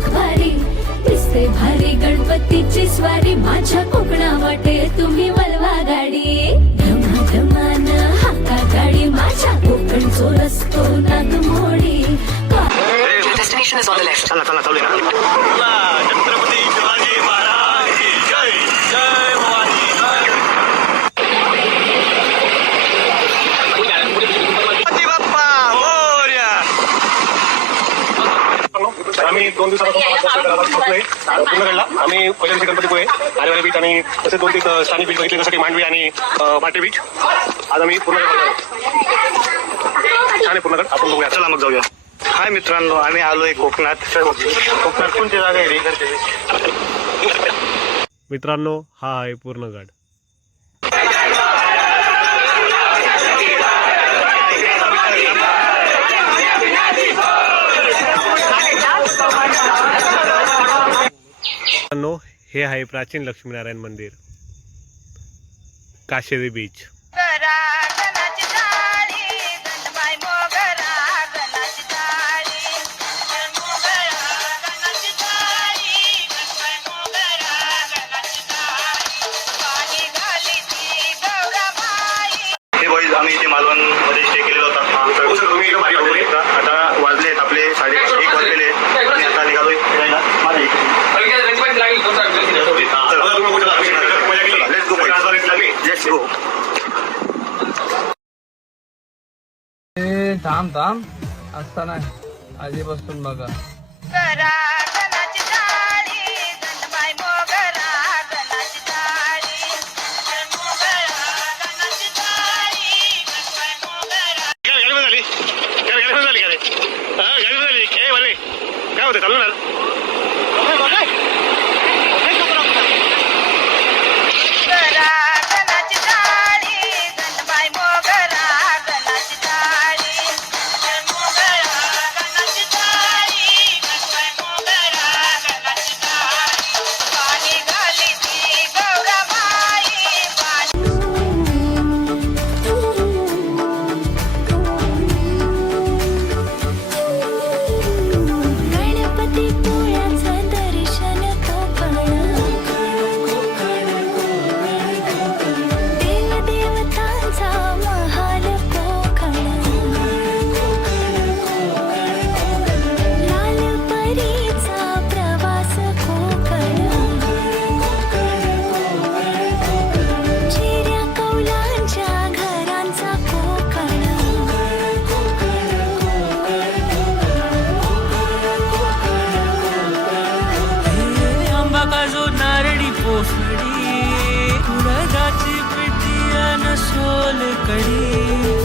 दिमाग भारी दिसते भारी गणपतीची स्वारी माझ्या कोकणा वाटे तुम्ही वलवा गाडी धमाधमान हाका गाडी माझ्या कोकणचो रस्तो नागमोडी Destination is on the left. चला चला चालू ना छत्रपती शिवाजी महाराज की जय जय भवानी गणपती बाप्पा मोरया आम्ही 2 दिवसापासून पुन्हा आम्ही पहिल्या गणपतीपुळे आरेवारी बीच आणि तसेच 2-3 स्थानिक बीच बघितले जसं की मांडवी आणि पाटे बीच आज आम्ही पुन्हा छान आहे पूर्णगड आपण बघूया चला मग जाऊया. हाय मित्रांनो आम्ही आलोय कोकणात. कोकणात कोणती जागा आहे रे मित्रांनो हा आहे पूर्णगड. मित्रांनो हे आहे प्राचीन लक्ष्मीनारायण मंदिर काशेरी बीच. आम्ही इथे मालवणमध्ये स्टे केलेला होता. आता वाजलेत आपले 1:30 वाजलेले आणि आता निघालोय लेट्स गो. थांब थांब असताना आधीपासून बघा काय होते चालू ना कुळदाची पिटिया न सोल कडी